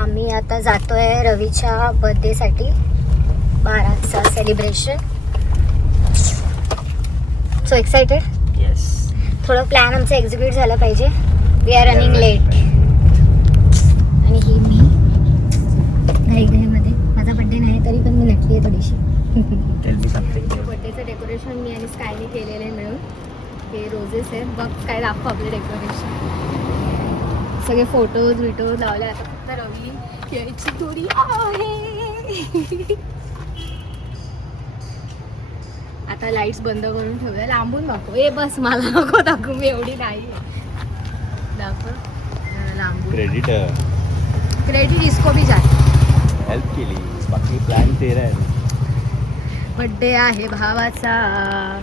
आम्ही आता जातोय रवीच्या बर्थडे साठी 12चा सेलिब्रेशन. So excited. येस. थोडं प्लॅन आमचं एक्झिक्यूट झालं पाहिजे. We are running late. आणि ही मी घाईमध्ये, माझा बर्थडे नाही तरी पण मी नटली आहे थोडीशी. बर्थडेचं डेकोरेशन मी आणि स्कायने केलेलं आहे मिळून. हे रोजेस आहेत. बघ काय दाखव आपलं डेकोरेशन. सगळे फोटोज विटोज लावले. आता फक्त रवी यायची थोडी आहे. आता लाईट्स बंद करून ठेवूया. लांबून दाखव. ए बस, मला नको दाखवू, मी एवढी नाही. दाखव लांबून. क्रेडिट इसको भी जाए. हेल्प केली, बाकी प्लॅन तेरा आहे. बर्थडे आहे भावाचा.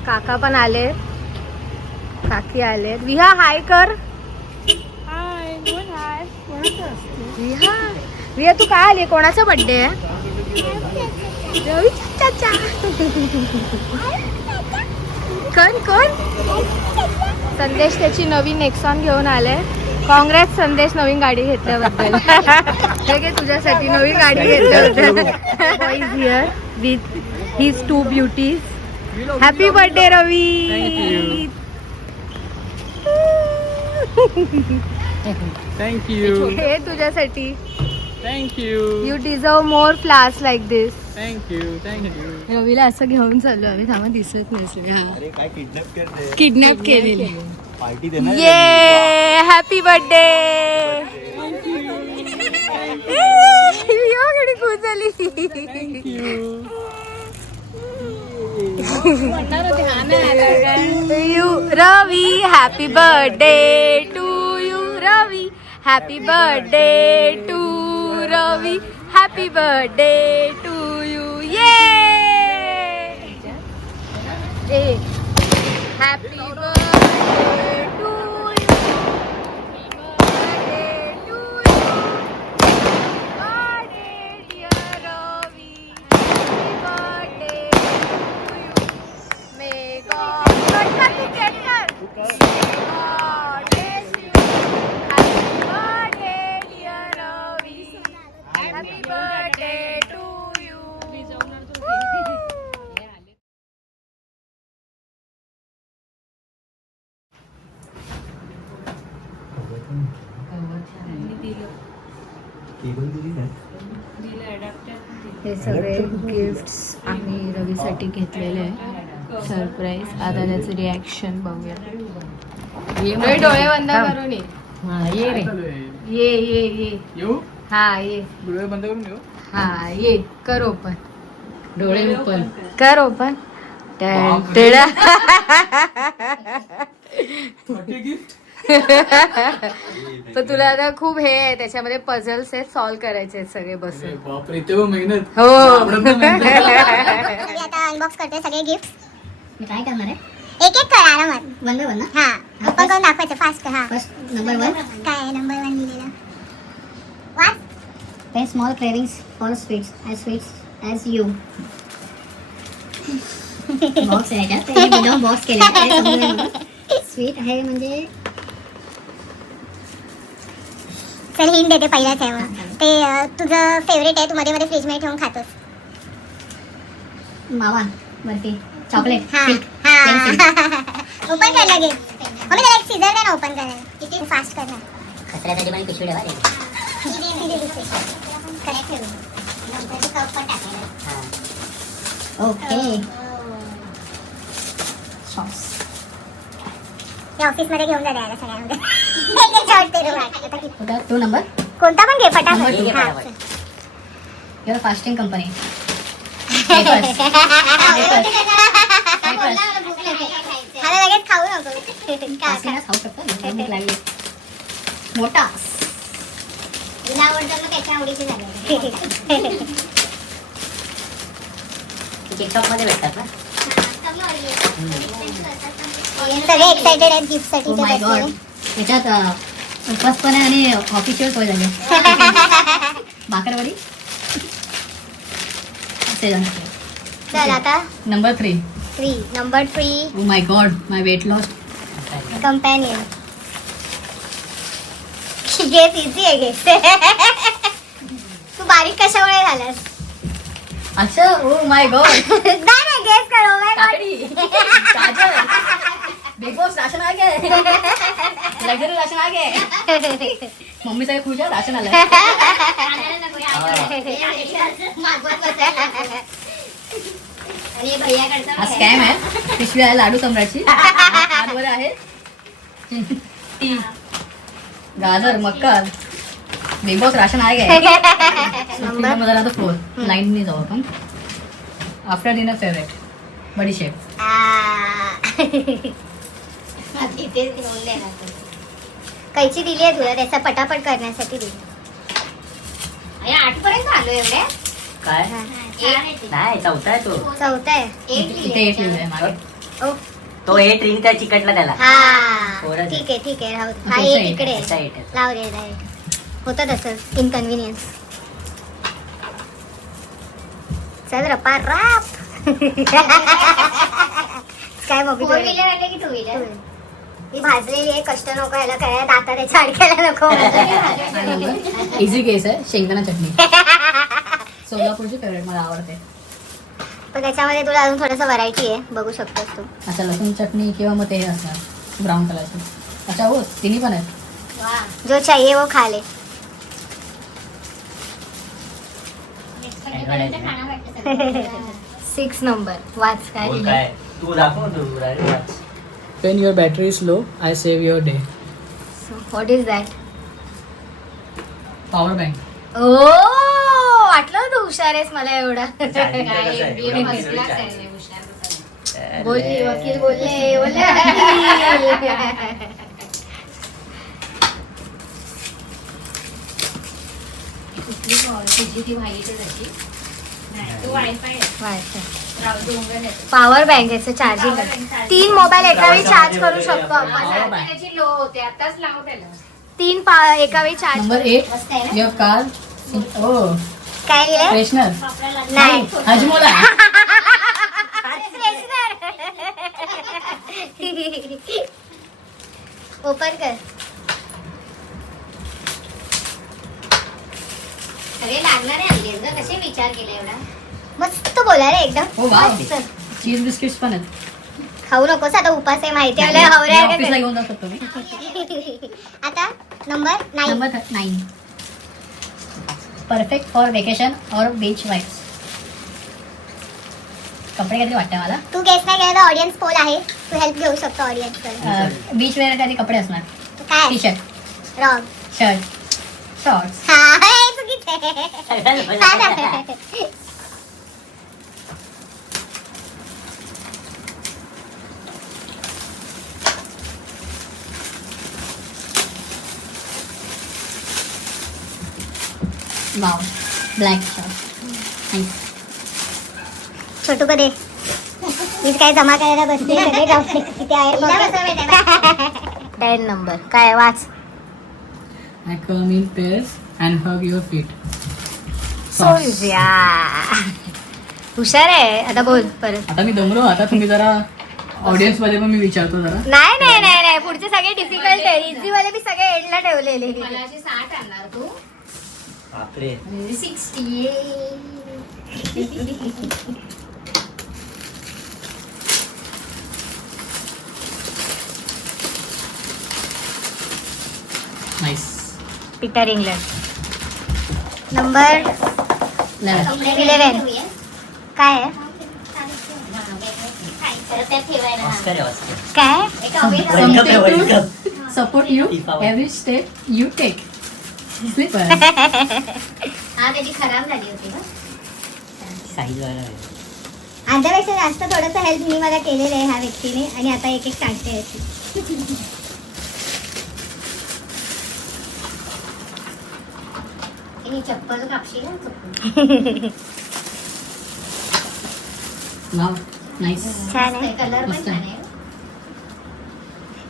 काका पण आले, काकी आले. विहा हाय कर. हाय, कोण हाय? कोणाचं असतं? विहा, विहा तू काय आली? कोणाचा बर्थडे आहे? रवी चाचा. कोण? संदेश त्याची नवीन नेक्सॉन घेऊन आले. काँग्रेस संदेश, नवीन गाडी घेतल्याबद्दल. हे घे तुझ्यासाठी नवीन गाडी घेतल्याबद्दल. Is here with his 2 beauties. Happy birthday Ravi. Thank you. हे तुझ्यासाठी. Thank you. You deserve more flowers like this. Thank you. रवीला असं घेऊन चाललो आम्ही. थांबा, दिसत नसेल. हा, अरे काय किडनॅप करते? किडनॅप केलेले. पार्टी देणार. ये हॅपी बर्थडे. खुश झाली. You Ravi, happy birthday to you Ravi. Happy birthday to Ravi. Happy birthday to you. ये happy birthday to you. Birthday to you. Birthday dear Ravi. Happy birthday to you. May God cut कर, तू cut कर. God bless you. Happy birthday dear Ravi. Happy birthday to you. हे सगळे gifts आम्ही रवीसाठी घेतलेले आहे. Surprise. आता त्याचं रिॲक्शन बघूया. डोळे बंद करून ये. ये रे. ये येऊ? हा ये. डोळे बंद करून येऊ? हा ये. कर ओपन. डोळे ओपन. कर ओपन. गिफ्ट. पण तुला आता खूप हे आहे, त्याच्यामध्ये पझल्स आहेत, सॉल्व्ह करायचे आहेत सगळे बसून. बापरे, तेव्हा मेहनत. हो. मी आता अनबॉक्स करते सगळे गिफ्ट. मी काय करणार आहे? एक एक कर आरामात. 1 by 1 ना? हा, ओपन करून दाखवायचं फास्ट. हा, फर्स्ट नंबर 1. काय आहे नंबर 1 लिहिलेलं? वाच. Pay small cravings for sweets as you. Box आहे याच्यात. ते बनवून बॉक्स केले. स्वीट आहे म्हणजे चल हिंट देते पहिलाच आहे मग. ते तुझं फेवरेट आहे, तू मध्ये मध्ये फ्रीज मध्ये ठेवून खातोस. मावा बर्फी चॉकलेट. हा हा. ओपन कर लगेच. मम्मी त्याला एक सीझर दे ना ओपन करायला. किती फास्ट करणार. कचऱ्यासाठी पण पिशवी ठेवा. करेक्ट ठेवू. नंतर कप पण टाकायला. ओके. सॉस. या ऑफिस मध्ये घेऊन जा द्यायला सगळ्यांमध्ये. एक एक शॉट ते आता किती. कुठं 2 नंबर? कोणता पण घे नंबर फटाफट. two. हा, युअर फास्टिंग कंपनी. मला लगेच खाऊ नको. खाऊ शकतो. मोठा. तुला आवडतं मग त्याच्या आवडीचे झाले. टिकटॉक मध्ये भेटतात ना? सगळे एक्साइटेड आहेत गिफ्ट साठी. Oh my God. त्याच्यात उपवास पण आहे आणि ऑफिशियल सोय झाली. भाकरवडी असे जाणार. चल आता number 3. Number 3 Oh my God, my weight loss. Companion. Guess easy आहे गेस. अच्छा ओ माय गॉड नाही गेस करो मैं काकड़ी काजल बिग बॉस राशन आ गया लग्जरी राशन आ गया मम्मी से खुश है राशन आलं आणि भैयाकडचा हा स्कॅम आहे पिशवी आहे लाडू सम्राटची आतवर आहे टी गाजर मक्कर बिग बॉस राशन आ गया नंबर 4 लाईन ने जाऊ आपण आफ्टर डिनर फेवरेट बडी शेफ कैची दिली आहे तुला त्याचा पटापट करण्यासाठी दिली 8 पर्यंत आलो एवढ्या काय नाही चौथा आहे तो चौथा आहे इथे एक लिहिलंय मागे ओ तो एट रिंग त्या चिकटला त्याला हा थोडंच आहे. ठीक आहे राहू दे. हा तुमचं एक इकडे त्याचा आहे. eight आहे. लाव रे डायरेक्ट होतं तसं इनकन्व्हिनियन्स चल रपा राप काय मग फोर व्हीलर आले की टू व्हीलर ही भाजलेली आहे कष्ट नको ह्याला करायला दाता त्याच्या अडक्याला नको इझी केस आहे शेंगदाणा चटणी सोलापूरची फेवरेट मला आवडते पण त्याच्यामध्ये तुला अजून थोडंसं व्हरायटी आहे बघू शकतोस तू अच्छा लसूण चटणी किंवा मग ते असणार ब्राऊन कलरचं अच्छा हो तिन्ही पण आहेत जो चाहिए वो खा ले 6 नंबर वाच काय बोल लिहिलंय? काय तू दाखव ना तू राहिली वाच. When your battery is low, I save your day. What is that? Power bank ओ वाटलं तू हुशार आहेस मला एवढा Charging चं कसं आहे? एवढं मस्त charging. बोलली वकील बोलले बोलले पॉवर बँक याचं चार्जिंग 3 मोबाईल एका वेळी चार्ज करू शकतो आपण Power 3 एका वेळी चार्ज नंबर 8 युअर कार ओ काय लिहिलंय फ्रेशनर नाही हजमोला ओपन कर सगळे लागणारे आणले ग कसे विचार केले एवढा मस्त बोला रे एकदम हो वाव मस्त. चीज बिस्किट्स पण आहेत खाऊ नकोस आता उपास आहे माहिती आहे मला हवऱ्या आहे ऑफिसला का घेऊन जाऊ शकतो मी ते? आता number 9 number 9 perfect for vacation और बीच वाईब्स कपडे काहीतरी वाटतं मला तू गेस नाही केला तर ऑडियन्स पोल आहे तू हेल्प घेऊ शकतो ऑडियन्स बीच वेअर काही कपडे असणार काय T shirt wrong shirt shorts हा हे चुकीचं आहे. हा ना. वाव ब्लॅक शर्ट छोटू का दे मी काय जमा करायला बसते सगळे जाऊ तिथे आहे 10 नंबर काय वाच I come in pairs and hug your feet. सोल्जिया हुशार आहे आता बोल परत आता मी दमलो आता तुम्ही जरा ऑडियन्स मध्ये पण मी विचारतो जरा नाही नाही नाही नाही पुढचे सगळे डिफिकल्ट आहे इझी वाले मी सगळे एंडला ठेवलेले मला अशी 60 आणणार तू बापरे 60 नाईस पीटर इंग्लंड नंबर 11 काय आहे त्यात ठेवायला ऑस्कर आहे ऑस्कर काय वर्ल्ड कप आहे world cup support you FIFA. Every step you take slipper हा त्याची खराब झाली होती ना साईज वाला आहे. आमच्यापेक्षा जास्त थोडंसं हेल्प मी मला केलेलं आहे ह्या व्यक्तीने आणि आता एक एक सांगते अशी ही चप्पल कापशी ना चप्पल वाव नाईस छान आहे कलर पण छान आहे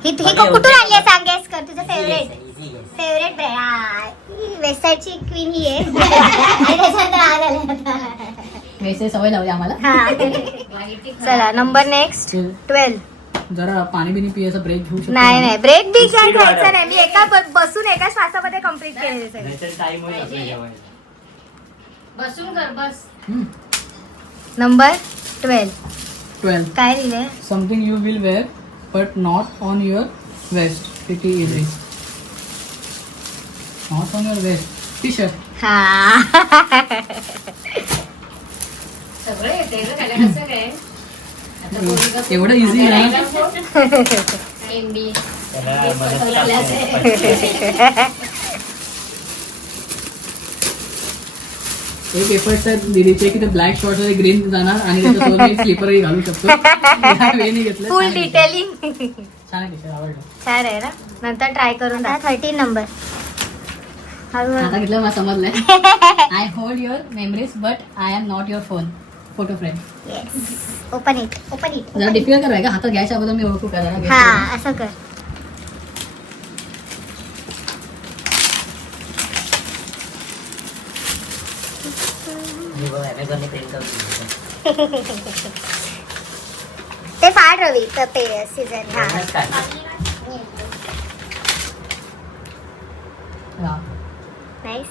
ही कुठून आणली आहे सांग guess कर तुझं Easy फेवरेट guess आहे, easy guess. Favourite brand west साईडची क्वीन ही आहे आणि त्याच्यानंतर आज आले वैसे सवय लावली आम्हाला वाईट चला नंबर नेक्स्ट 12 जरा पाणी बिनी पियाचा ब्रेक घेऊ शकतो नाही नाही ब्रेक बी काय Speed खायचं वाढव. नाही मी एका बसून एका श्वासामध्ये कम्प्लीट केलेले सगळे नाहीतर time होईल आपलं जेवण. बसून कर बस हम्म. नंबर 12 12. काय लिहिले Something you will wear but not on your vest. Pretty easy. Not on your vest. T-shirt. हा सगळं येते ग त्याला कसं काय एवढं इझी ना. एमबी त्याला मदत लागते. एक एफर्ट्स आहेत दीदीचे की ते ब्लॅक शॉर्ट मध्ये ग्रीन जाणार आणि त्याच्यासोबत मी स्लीपरही घालू शकतो. वे नाही घेतलं. फुल छान आहे. डिटेलिंग छान आहे t-shirt, आवडलं. छान आहे ना नंतर ट्राय करून आता 13 नंबर आता घेतलं मला समजलंय I hold your memories but I am not your phone photo frame yes open it जरा डिफिकल्ट करायचं का हातात घ्यायच्या अगोदर मी ओळखू का जरा हा असं कर मी बघ Amazon ने प्रिंट करून दिलं. ते फाड रवी ते सीझन हा एवढंच काय? वा नाईस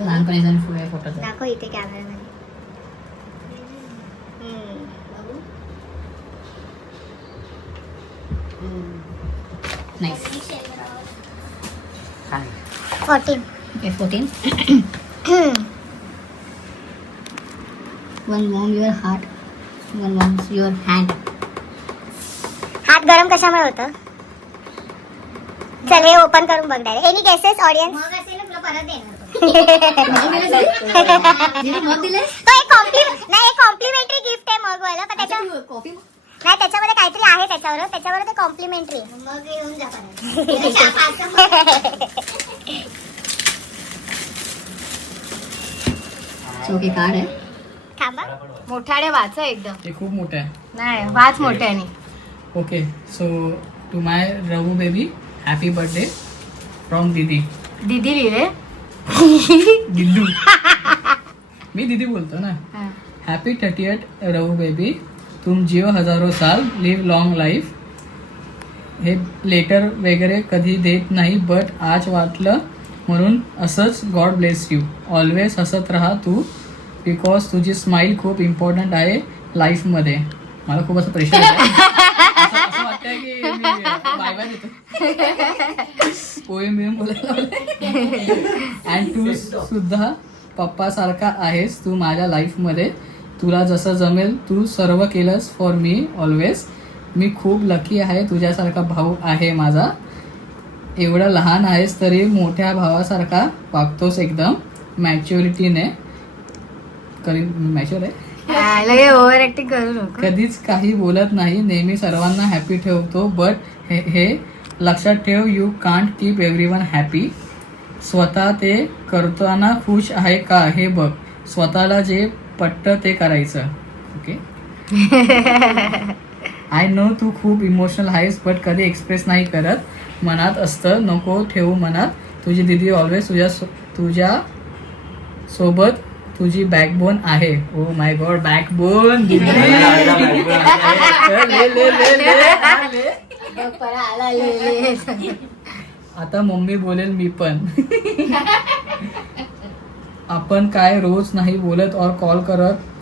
लहानपणी फोटो दाखव इथे कॅमेरामध्ये नाईस काय? 14 F14 one warm your heart one warms your hand हात गरम कशामुळे होतं चल हे ओपन करून बघ डायरेक्ट एनी गेसेस ऑडियन्स मग असेल ना तुला परत देणार मग दिले तो एक कॉम्प्लिमेंटरी गिफ्ट आहे मग वाला पण त्याच्या कॉफी नाही त्याच्यामध्ये काहीतरी आहे त्याच्यावर ते कॉम्प्लिमेंटरी मग येऊन जा परत ओके कार्ड आहे थांबा मोठाडे वाचा एकदम ते खूप मोठं आहे. नाही वाच मोठ्याने okay so to my Ravu baby happy birthday from didi. दीदी लिहिले दिल्लू. मी दीदी बोलतो ना. हा. Happy 30th Ravu baby. तुम जिओ हजारो साल. Live long life. हे लेटर वगैरे कधी देत नाही बट आज वाटलं म्हणून असंच. God bless you. ऑलवेज हसत राहा तू बिकॉज तुझी स्माईल खूप इम्पॉर्टंट आहे लाईफमध्ये. मला खूप असं प्रेशर असं वाटतंय की मी बाय बाय देतो. पोएम बिएम बोलायला. अँड तू सुद्धा पप्पासारखा आहेस तू माझ्या लाईफमध्ये. तुला जसं जमेल तू सर्व केलंस फॉर मी ऑलवेज. मी खूप लकी आहे तुझ्यासारखा भाऊ आहे माझा. एवढं लहान आहेस तरी मोठ्या भावासारखा वागतोस एकदम मॅच्युरिटीने. मॅच्युअर आहे. लगे ओव्हर ऍक्टिंग करू नको. कधीच काही बोलत नाही. नेहमी सर्वांना हॅपी ठेवतो बट हे लक्षात ठेव you can't keep everyone happy. स्वतः ते करताना खुश आहे का हे बघ. स्वतःला जे पटतं ते करायचं. ओके. आय नो तू खूप इमोशनल आहेस बट कधी एक्सप्रेस नाही करत. मनात असतं नको ठेवू मनात. तुझी दीदी ऑलवेज तुझ्या सोबत तुझी बॅकबोन आहे. ओ माय गॉड बॅकबोन. आता मम्मी बोलेल मी पण. आपण काय रोज नाही बोलत और कॉल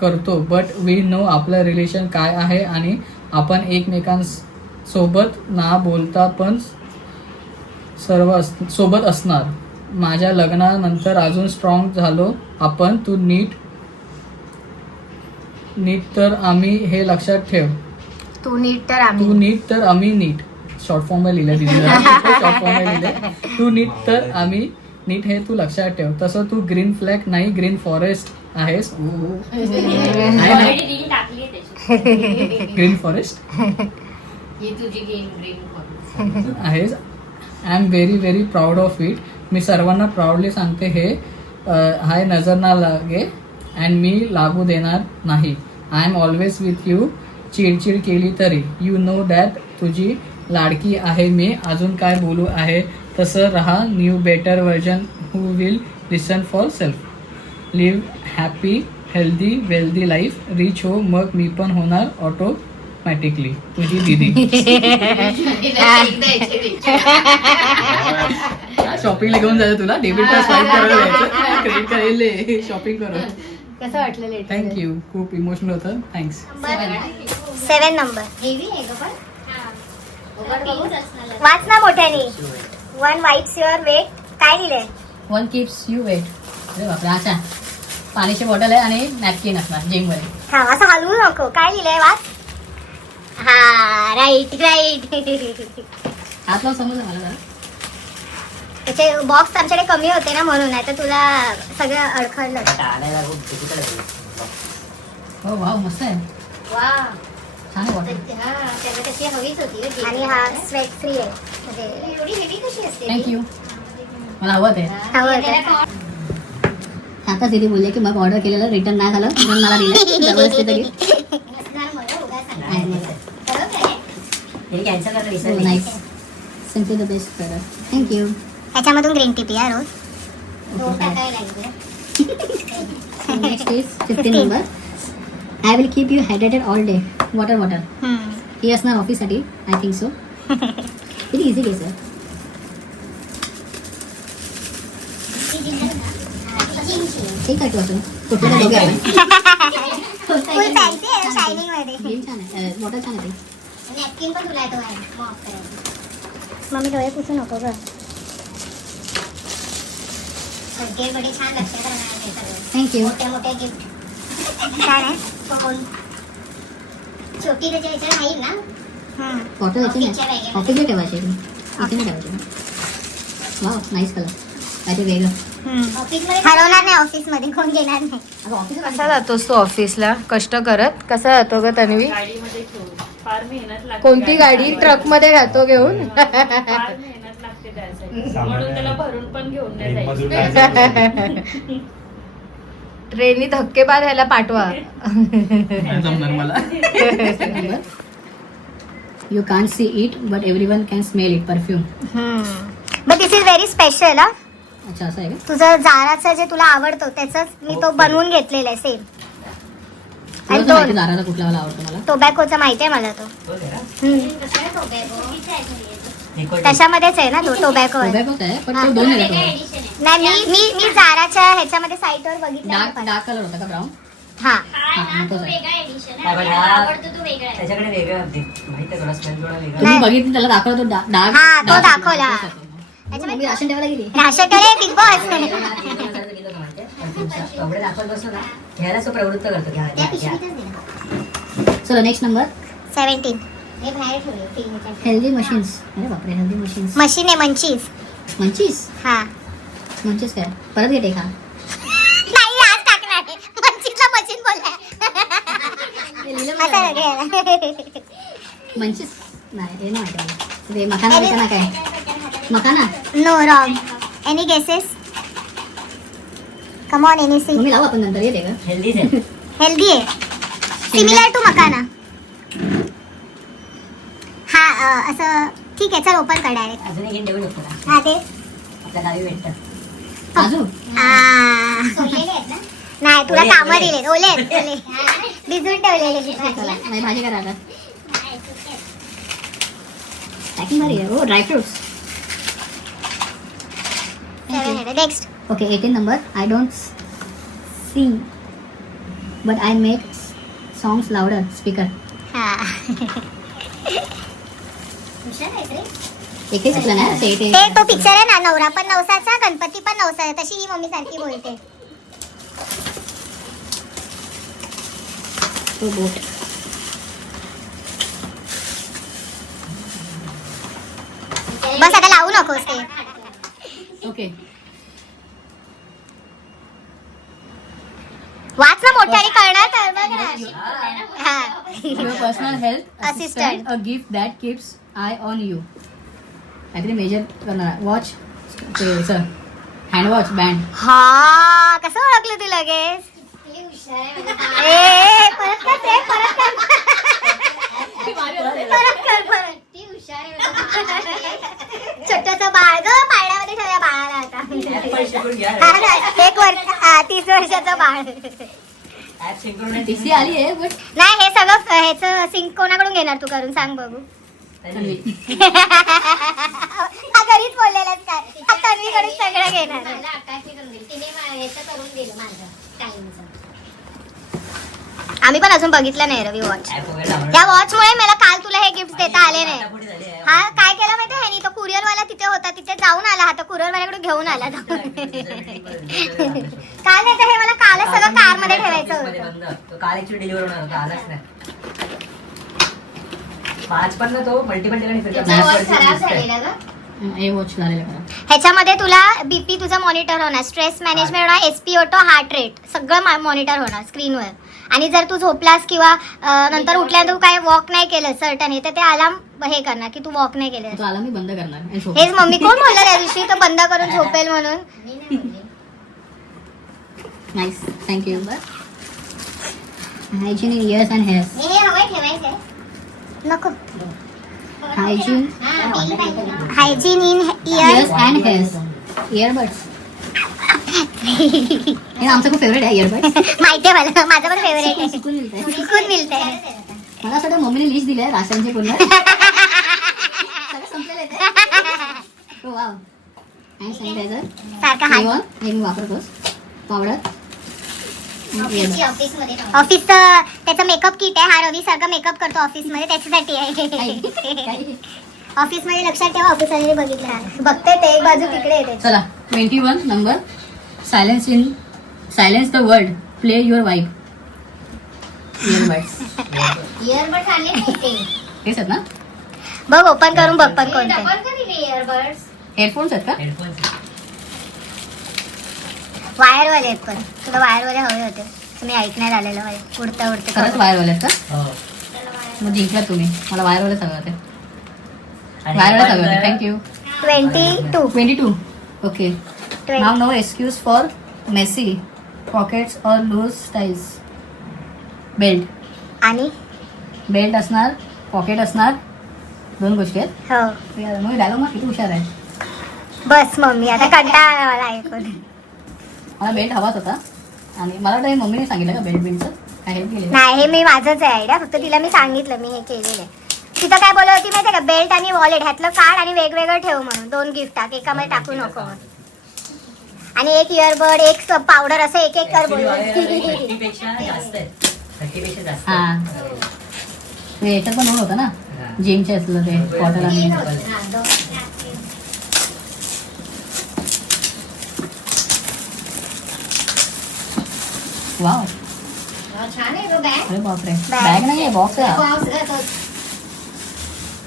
करतो बट वी नो आपलं रिलेशन काय आहे आणि आपण एकमेकांसोबत ना बोलता पण सर्व सोबत असणार. माझ्या लग्नानंतर अजून स्ट्रॉंग झालो आपण. तू नीट तर आम्ही हे लक्षात ठेव. तू नीट तर आम्ही नीट. शॉर्ट फॉर्म मध्ये लिहिलं शॉर्ट फॉर्म मध्ये लिहिलं. तू नीट तर आम्ही नीट हे तू लक्षात ठेव. तसं तू ग्रीन फ्लॅग नाही ग्रीन फॉरेस्ट आहेस. ग्रीन फॉरेस्ट आहेस. I am very very proud of it. मी सर्वांना प्राऊडली सांगते हे हाय नजर ना लागे अँड मी लागू देणार नाही. I am always with you. चिडचिड केली तरी यू नो दॅट तुझी लाडकी आहे मी. अजून काय बोलू आहे. तसं रहा. New better version who will listen for self. Live happy healthy wealthy life. Rich हो मग मी पण होणार ऑटोमॅटिकली. तुझी दीदी. शॉपिंगला घेऊन जायचं तुला. डेबिट कार्ड स्वाईप करायला जायचं. क्रेडिट कार्ड शॉपिंग करू. कसं वाटलं लेटर? थँक्यू. खूप इमोशनल होतं. थँक्स. 7 नंबर. हेवी आहे का पण वाच ना मोठ्याने. 1 wipes your weight. काय लिहिलंय? 1 keeps you wet. अरे बापरे, अच्छा. पाण्याची बॉटल आहे आणि नॅपकिन असणार जिम मध्ये. हा असं हलवू नको. काय लिहिलंय वाच. हा राईट राईट. हात लावून समजलं मला जरा. त्याचे बॉक्स आमच्याकडे कमी होते ना म्हणून, नाही तर तुला सगळं अडखळलं. आणायला खूप difficult आहे. हो वाव, मस्त आहे. वा छान आहे बॉटल. हा त्याला तशी हवीच होती हं, आणि हा स्वेट फ्री आहे म्हणजे एवढी हेवी कशी असते थँक्यू. मला हवं ते. हवं होतं. आता दीदी बोलले की मग ऑर्डर केलेलं रिटर्न नाही झालं म्हणून मला दिलं. जबरदस्ती तरी. नसणार मला उगाच सांगा. नाही, नाही. खरंच आहे हे कॅन्सल करायला Oh, विसरली. nice. Simply the best product. Thank you. ह्याच्यामधून ग्रीन टी पिया रोज. रोज टाकायला लागलं Next is 15 number. I will keep you hydrated all day. Water. ही असणार ऑफिससाठी. I think so. किती इझी केस आहे. ठीक आहे वाटतं. कुठलं काय बघूया आपण. फुल फॅन्सी आहे शायनिंग मध्ये. Game छान आहे. बॉटल छान आहे ती. नॅपकिन पण तुला येतो आहे मॉप करायला मम्मी डोळे पुसू नको ग. सगळे बडे छान लक्षात राहणार ते सगळे थँक्यू. मोठ्या मोठ्या गिफ्ट छान आहे. छोटी त्याच्या ह्याच्यात राहील ना बॉटल याची ऑफिसच्या नाही. बॅगेमध्ये. ऑफिसला ठेवायची इथे नाही ठेवायची. Wow, nice colour. काहीतरी वेगळं. ऑफिसमध्ये हरवणार नाही ऑफिस मध्ये. कोण घेणार नाही. अगं ऑफिस कसा जातोस तू ऑफिसला कष्ट करत? कसा जातो ग तन्वी? गाडीमध्ये ठेवून फार मेहनत लागते. कोणती गाडी? ट्रक मध्ये जातो घेऊन? फार मेहनत लागते त्यासाठी. म्हणून त्याला भरून पण घेऊन नाही जायचं. ट्रेननी धक्केबाद ह्याला पाठवा. नाही जमणार मला. You can't see it but everyone can smell it. Perfume. But this is very special. अच्छा, असं आहे का? तुझं जाराचं जे तुला आवडतो त्याच मी तो बनवून घेतलेला आहे सेम. तुला आणि तर माहिती तो दाराचा कुठला मला आवडतो मला. टोबॅकोचा माहिती आहे मला तो. हो का? Record त्याच्यामध्येच आहे ना तो टोबॅको आहे. टोबॅकोच आहे पण तो 2 येतो. नाही मी जाराच्या ह्याच्यामध्ये साईटवर बघितलं डार्क कलर होता का ब्राऊन. हा तोच आहे. नाही, पण आवडतो तो वेगळा आहे. त्याच्याकडे वेगळं अगदी माहिती आहे थोडा स्मेल थोडा वेगळा. तुम्ही नाही. बघितलं त्याला दाखवतो डार्क. हा, तो दाखवला. मी राशन ठेवायला गेली. राशाकडे बिग बॉस. कपडे दाखवत बसलो ना घ्यायला तो प्रवृत्त करतो घ्या त्या घ्या, घ्या. पिशवीतच दिला चलो नेक्स्ट नंबर. 17. हे बाहेर ठेवले फिल्मच्या हेल्दी मशीन्स. अरे बापरे, हेल्दी मशीन्स. मशीन आहे मंचीज. मंचीस. हा मंचीस काय परत घेते का? नाही आज टाकणार आहे. मंचीजला मशीन बोललाय. आता घ्यायला. मंचीस नाही हे नाही माहिती मला. ते मखाना बिखाना काय? मखाना. No wrong. Any guesses? Come on any सी. तुम्ही लावू आपण नंतर येते का? हेल्दीच आहे. हेल्दी आहे. सिमिलर टू मकाना. हा असं ठीक आहे. चल ओपन कर डायरेक्ट. अजून एक देऊ शकतो का हा ते आपल्या गावी भेटतं. अजून सोडलेले आहेत ना नाही तुला ओले, कामं ओले. दिलेत. ओले आहेत, ओले भिजून ठेवलेले. चला माझी भाजी करा आता. पॅकिंग भारी आहे. हो dry fruits. Next. Okay 18 number. I don't sing but I make songs louder speaker. हा हुशार आहेस रे एकही चुकलं नाही ते ते तो पिक्चर आहे ना नवरा पण नवसाचा गणपती पण नवसा. तशी ही मम्मी सारखी बोलते. तो बोट. बस आता लावू नकोस ते. ओके वाच ना मोठ्याने कळणार तर बघ ना. हा your personal health Assistant. Assistant a gift that keeps I on you. काहीतरी मेजर करणार. वॉच ते सर हँड वॉच बँड. हा कसं ओळखलं तू लगेच? किती हुशार आहे माझा ए परत कर ते, परत कर. परत कर परत. किती हुशार आहे माझा छोटस बाळ ग पाळण्यामध्ये ठेवूया बाळाला आता. पण शिकून घ्या हा ना, 1 वर्ष 30 वर्षाचं बाळ. ऍप सिंक्रोनाइज टीसी आली आहे बट नाही हे सगळं ह्याचं सिंक कोणाकडून घेणार तू करून सांग बघू. हा घरीच बोललेलाच काय. हा तन्वीकडून सगळं घेणार. मला आकाशने करून दिलं तिने ह्याचं करून दिलं माझं टाइमचं आम्ही पण अजून बघितलं नाही रवी वॉच. ऍप वगैरे डाउनलोड या वॉच मुळे मला काल तुला हे गिफ्ट देता आले नाही. हा काय केलं माहिती आहे तो कुरिअर वाला तिथे होता, तिथे जाऊन आला हा, तर कुरिअर वाल्याकडे घेऊन आला. काल नाही तर हे मला कालच सगळं कार मध्ये ठेवायचं होतं. काल ऍक्च्युअली डिलिव्हर होणार होता, आलाच नाही. 5 पण ना तो मल्टिपल ठिकाणी फिरतो. त्याचा वॉच खराब झालेला ग. हे वॉच झालेलं करा. ह्याच्यामध्ये तुला बीपी तुझा मॉनिटर होणार, स्ट्रेस मॅनेजमेंट होणार, एसपीओटो, हार्ट रेट सगळं मॉनिटर होणार स्क्रीनवर. आणि जर तू झोपलास किंवा नंतर उठल्यानंतर तू काय वॉक नाही केलं सर्टन तर ते अलार्म हे करणार की तू वॉक नाही केलं. तो आला मी बंद करणार आणि झोप. हेच मम्मी कोण बोललं त्या दिवशी तो बंद करून झोपेल म्हणून. मी नाही बोलली. Nice, thank you. Hygiene in years and hairs. हे हवंय ठेवायचंय. नको. हायजीन हा, pink पाहिजे ना. Hygiene in years year. And hairs. Earbuds. हे आमचं खूप फेवरेट आहे इयरबड्स. माहितीये मला, माझं पण फेवरेट आहे. सुकून मिळतंय. विकून मिळतंय. मला असं वाटतं मम्मीने लिस्ट दिली आहे राशनची पूर्ण. सगळं संपलेलं आहे ते. हो वाव. Hand sanitiser. सारखा हाय. हे मी वापरतोच. पावडर. ऑफिसची ऑफिसमध्ये ठेवा. ऑफिसचं त्याचं मेकअप किट आहे. हा रवी सारखा मेकअप करतो ऑफिसमध्ये, त्याच्यासाठी आहे. ऑफिसमध्ये लक्षात ठेवा, ऑफिसमध्ये बघितलं बघते ते एक बाजू तिकडे येते. चला 21 number. Silence the world, play your vibe. Earbuds. Earbuds आणले नाही ते. हेच आहेत ना? बघ ओपन करून बघ पण कोणते. डबल का दिले इयरबड्स? हेडफोन्स आहेत का? हेडफोन्स. वायरवाले आहेत पण तुला वायरवाले हवे होते, तुम्ही ऐकण्यात आलेलं उडता खरंच उडतं. वायरवाले आहेत का? हो. मग जिंकलात तुम्ही. मला वायरवाले हवे होते. आणि वायरवाले पण हवे होते. थँक्यू. 22. 22. ओके. नाव no excuse for messy pockets और लूज स्टाईल्स. बेल्ट. आणि बेल्ट असणार, पॉकेट असणार, 2 गोष्टी आहेत. हो मग डायलॉग मग किती हुशार आहे. बस मम्मी आता कंटाळा आला ऐकून. मला बेल्ट हवाच होता आणि मला वाटतं हे मम्मीने सांगितलं का बेल्टचं काय हेल्प केली. नाही हे मी माझंच आहे आयडिया, फक्त तिला मी सांगितलं मी हे केलेलं आहे. तिथं काय बोलत होती माहिती का, बेल्ट आणि वॉलेट ह्यातलं काढ आणि वेगवेगळं ठेव म्हणून, 2 गिफ्ट टाक एकामध्ये टाकू नको म्हणून. आणि एक इयरबड एक पावडर असं एक एक कर बोल. 30 पेक्षा जास्त आहे. 30 पेक्षा जास्त हा. आहे. ते याच्यात पण होतं ना जिमचे असलं ते बॉटल आणि हा, दोन. वाव. हो, छान आहे गं बॅग. अरे बापरे. Bag. बॅग नाही आहे, बॉक्स आहे. बॉक्स गं तो.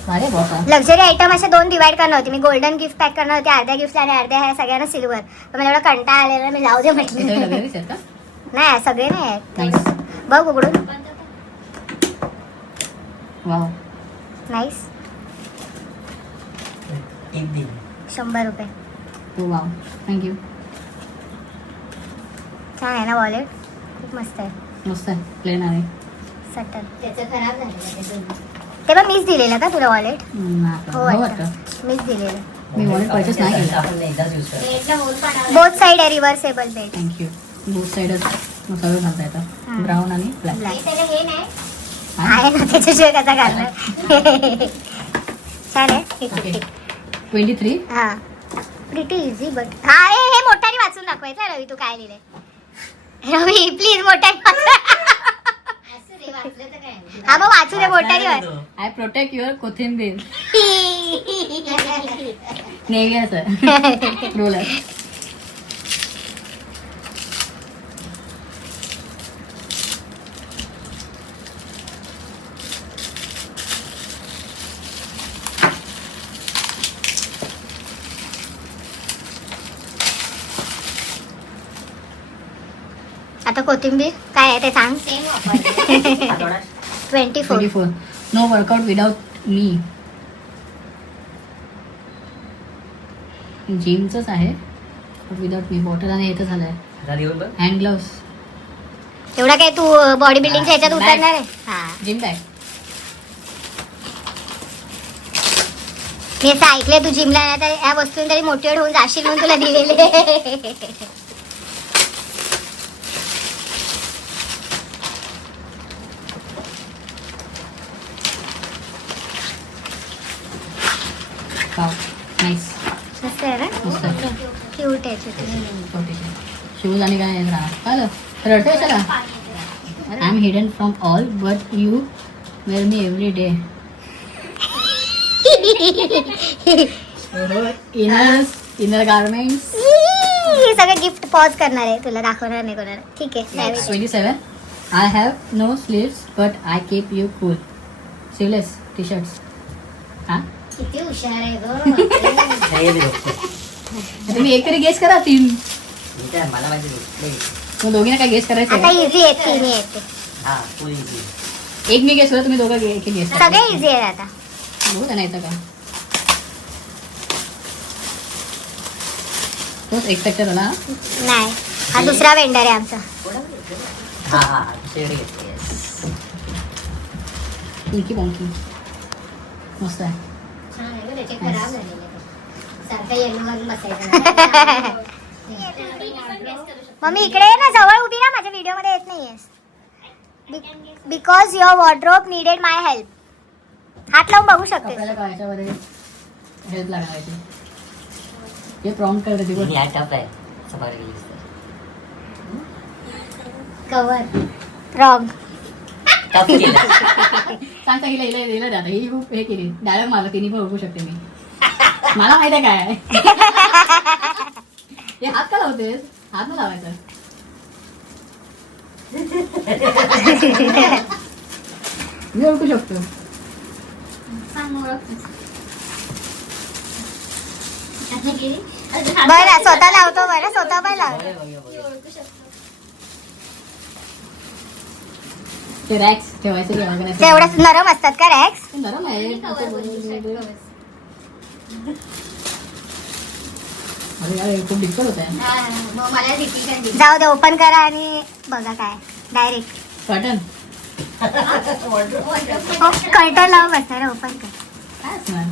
भारी बॉक्स आहे. लक्झरी आयटम असे 2 डिवाइड करणार होते मी, गोल्डन गिफ्ट पॅक करणार होते, अर्ध्या गिफ्ट आणि अर्ध्या ह्या सगळ्यांना सिल्वर. पण मला एवढा कंटाळा आलेला मी जाऊ दे इथे म्हटलं. लगेच आहेत का? नाही सगळे नाही आहेत. नाईस. बघ उघडून. वाव. नाईस. टीप दिली. 100 रुपये. हो वाव. थँक्यू. छान आहे ना वॉलेट, खूप मस्त आहे. मस्त आहे. प्लेन आहे. त्याचं सटल. खराब झालेलं आहे ते. ते पण मीच दिलेलं का तुला वॉलेट? हो हो वाटतं. मीच दिलेलं. मी वॉलेट परचेस नाही केलं. आपण एकदाच यूज करतो. प्लेटला होल पाडावं बोथ साइड आहे रिव्हर्सेबल बेल्ट. थँक्यू. बोथ साईडच मग सगळं घालता येतं. ब्राऊन आणि ब्लॅक. लागतं. त्याला हे नाही. आहे ना त्याच्याशिवाय कसा घालणार. छान आहे. ओके. 23. हा प्रिटी इझी बट हा हे मोठ्याने वाचून दाखवायचं रवी, तू काय लिहिलंय. रवी प्लीज मोठ्याने वाच. असं रे, वाचलं तर काय. हा मग वाचू दे मोठ्याने वाच. आय प्रोटेक्ट युअर कोथिंबीर. नेव्ही असं रोलर. आता कोथिंबीर काय आहे ते सांग. सेम वापरते. 24. 24. No workout without me. जिमचंच आहे विदाउट मी. बॉटल आणि हे तर झालंय. आता देऊन बघ. Hand gloves. एवढा काय तू बॉडी बिल्डिंगच्या ह्याच्यात Bag. उतरणार आहे. हा जिम बॅग. मी असं ऐकलंय तू जिमला नाही तर या वस्तून तरी मोटिवेट होऊन जाशील म्हणून तुला दिलेले. वाव. नाईस. मस्त आहे ना, मस्त आहे. क्यूट आहे छोटी. शूज आणि काय राहणार. चालेल. रडतोय चला. I am hidden from all but you wear me every day. Inner garments. हे सगळं गिफ्ट पॉज करणार आहे, तुला दाखवणार नाही कोणाला. ठीक आहे. 27. I have no sleeves but I keep you cool. Sleeveless t-shirts. हा किती हुशार आहे गं. नाही येत बघतो. तुम्ही एक तरी गेस करा. 3 मी काय मला माहिती नाही. मग दोघींना काय गेस करायचं आता आहे? इझी आहे, तिन्ही आहेत ते. हा फुल इझी. एक मी गेस करा, तुम्ही दोघं एक गेस करा. सगळे इझी आहे आता. बघू त्यांना येतं का. तोच एक्सपेक्टर आला. नाही, हा दुसरा वेंडर आहे आमचा. हा हा शेड घेतली. पिंकी बॉंकी मस्त आहे. छान आहे गं, त्याचे खराब झालेले ते. सारखं येणं घालून बसायचं. मम्मी इकडे ये ना, जवळ उभी ना, माझ्या व्हिडिओ मध्ये येत नाहीयेस. Because your wardrobe needed my help. हात लावून बघू शकते. आपल्याला काय याच्यामध्ये हेल्प लागणार आहे. हे प्रॉम्प्ट करते ती. मी टप आहे असं बघायला गेलीस तर. Cover wrong. टप केलं. सांगता हिला द्या. ही खूप हे केली. डायरेक्ट मला तिन्ही पण ओळखू शकते मी. मला माहिती आहे काय. हे हात का लावतेस. हात न लावायचं. मी ओळखू शकतो. बरं स्वतः लावतो. बरं स्वतः पण लावतो. बघूया, बघूया. ते रॅक्स ठेवायचे की ऑर्गनाइज. तेवढंच नरम असतात का रॅक्स? नरम आहे. अरे यार खूप डिफिकल्ट होत आहे. मग मला रिपीट जाऊ दे, ओपन करा आणि बघा काय डायरेक्ट. कॉटन कर्टन लावून बसणार. ओपन कर. काय असणार.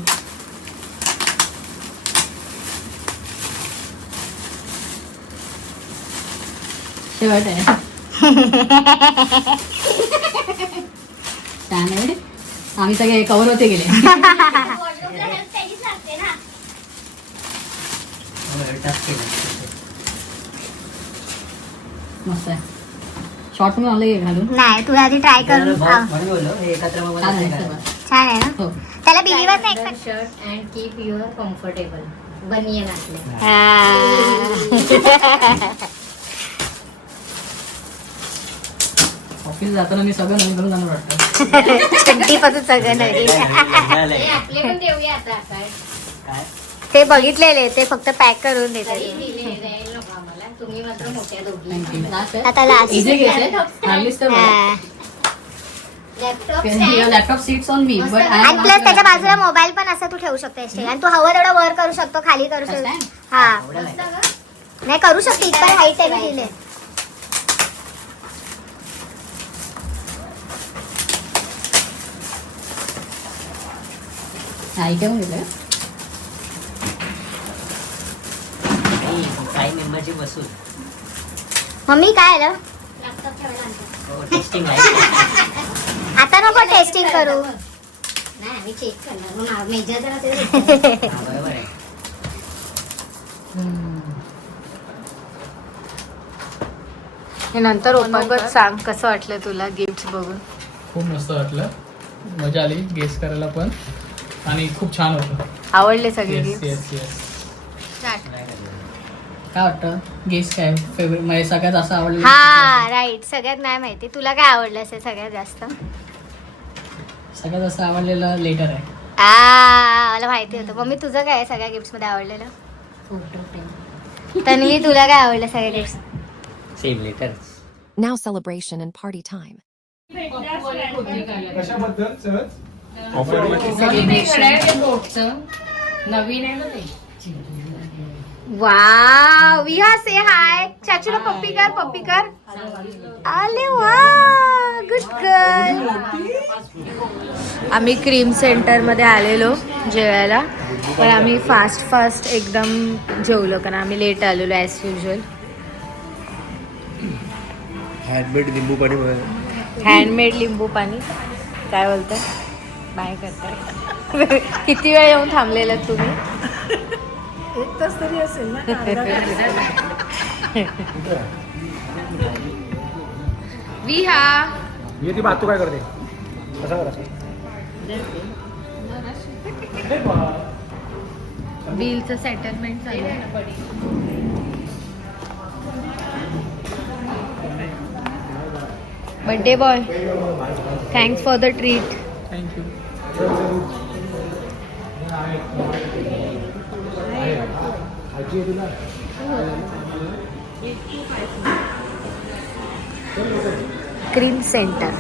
शेवट आहे. छान आहे. आम्ही सगळे कवर होते गेले. टप केलं. मस्त आहे. शॉर्ट म्हणून आलं घालून. नाही, तू आधी ट्राय करून म्हणून बोललो हे एकत्र मग छान आहे मला सगळं. छान आहे ना. हो. त्याला बिलीवर नाही. Shirt and keep your comfortable. बनियन घातले. ऑफिस जाताना मी सगळं नवीन करून जाणार वाटतं. चड्डी पासून सगळं नवीन. हे आपले पण देऊया आता काय. काय ते बघितलेले, ते फक्त पॅक करून देतात. तरी दिले द्यायला नको आम्हाला. तुम्ही मात्र मोठ्या दोघी. थँक्यू. लास्ट आहे. आता लास्ट. इझी गेस आहे. हार्डलीच तर laptop laptop seats on me but आणि प्लस त्याच्या बाजूला मोबाईल पण असं तू ठेवू शकतेस. आणि तू हवं तेवढं वर करू शकतो, खाली करू शकतो. हा एवढं नाही. नाही करू शकते. इतकं हाईट आहे मी दिले. ऐकून घेतलं. नाही, 5 मेंबरची बसून. मम्मी काय आलं लॅपटॉप ठेवायला आणतो. हो टेस्टिंग आहे. आता नको टेस्टिंग करू. नाही आम्ही चेक करणार. मग मेजर जरा ते हा, बरोबर आहे. हे नंतर ओपन कर. सांग कसं वाटलं तुला गिफ्ट बघून. खूप मस्त वाटलं. मजा आली गेस करायला पण. आणि खूप छान होतं. आवडले सगळे yes gift. Yes yes. Start. काय वाटतं गेस काय फेवरेट म्हणजे सगळ्यात असं आवडलं. हा राईट. सगळ्यात नाही माहिती तुला काय आवडलं असेल सगळ्यात जास्त. सगळ्यात असं आवडलेलं लेटर आहे. मला माहिती होतं. मम्मी तुझं काय आहे सगळ्या गिफ्ट मध्ये आवडलेलं. तन्वी तुला काय आवडलं सगळ्या gift. Same letter. Now celebration and party time. नवीन आहे. वाव. विहा से हाय. चाचूला पप्पी कर. पप्पी कर. आले वा. Good girl. आम्ही क्रीम सेंटर मध्ये आलेलो जेवायला, पण आम्ही फास्ट एकदम जेवलो कारण आम्ही लेट आलेलो ॲज युजल. हँडमेड लिंबू पाणी हँडमेड लिंबू पाणी. काय बोलताय. बाय करताय. किती वेळ येऊन थांबलेलात तुम्ही. 1 तास तरी असेल ना. विहा ये ती बात तू काय करते कसा करा बिलचं सेटलमेंट चालू आहे. Birthday boy thanks for the treat. Thank you. Cream centre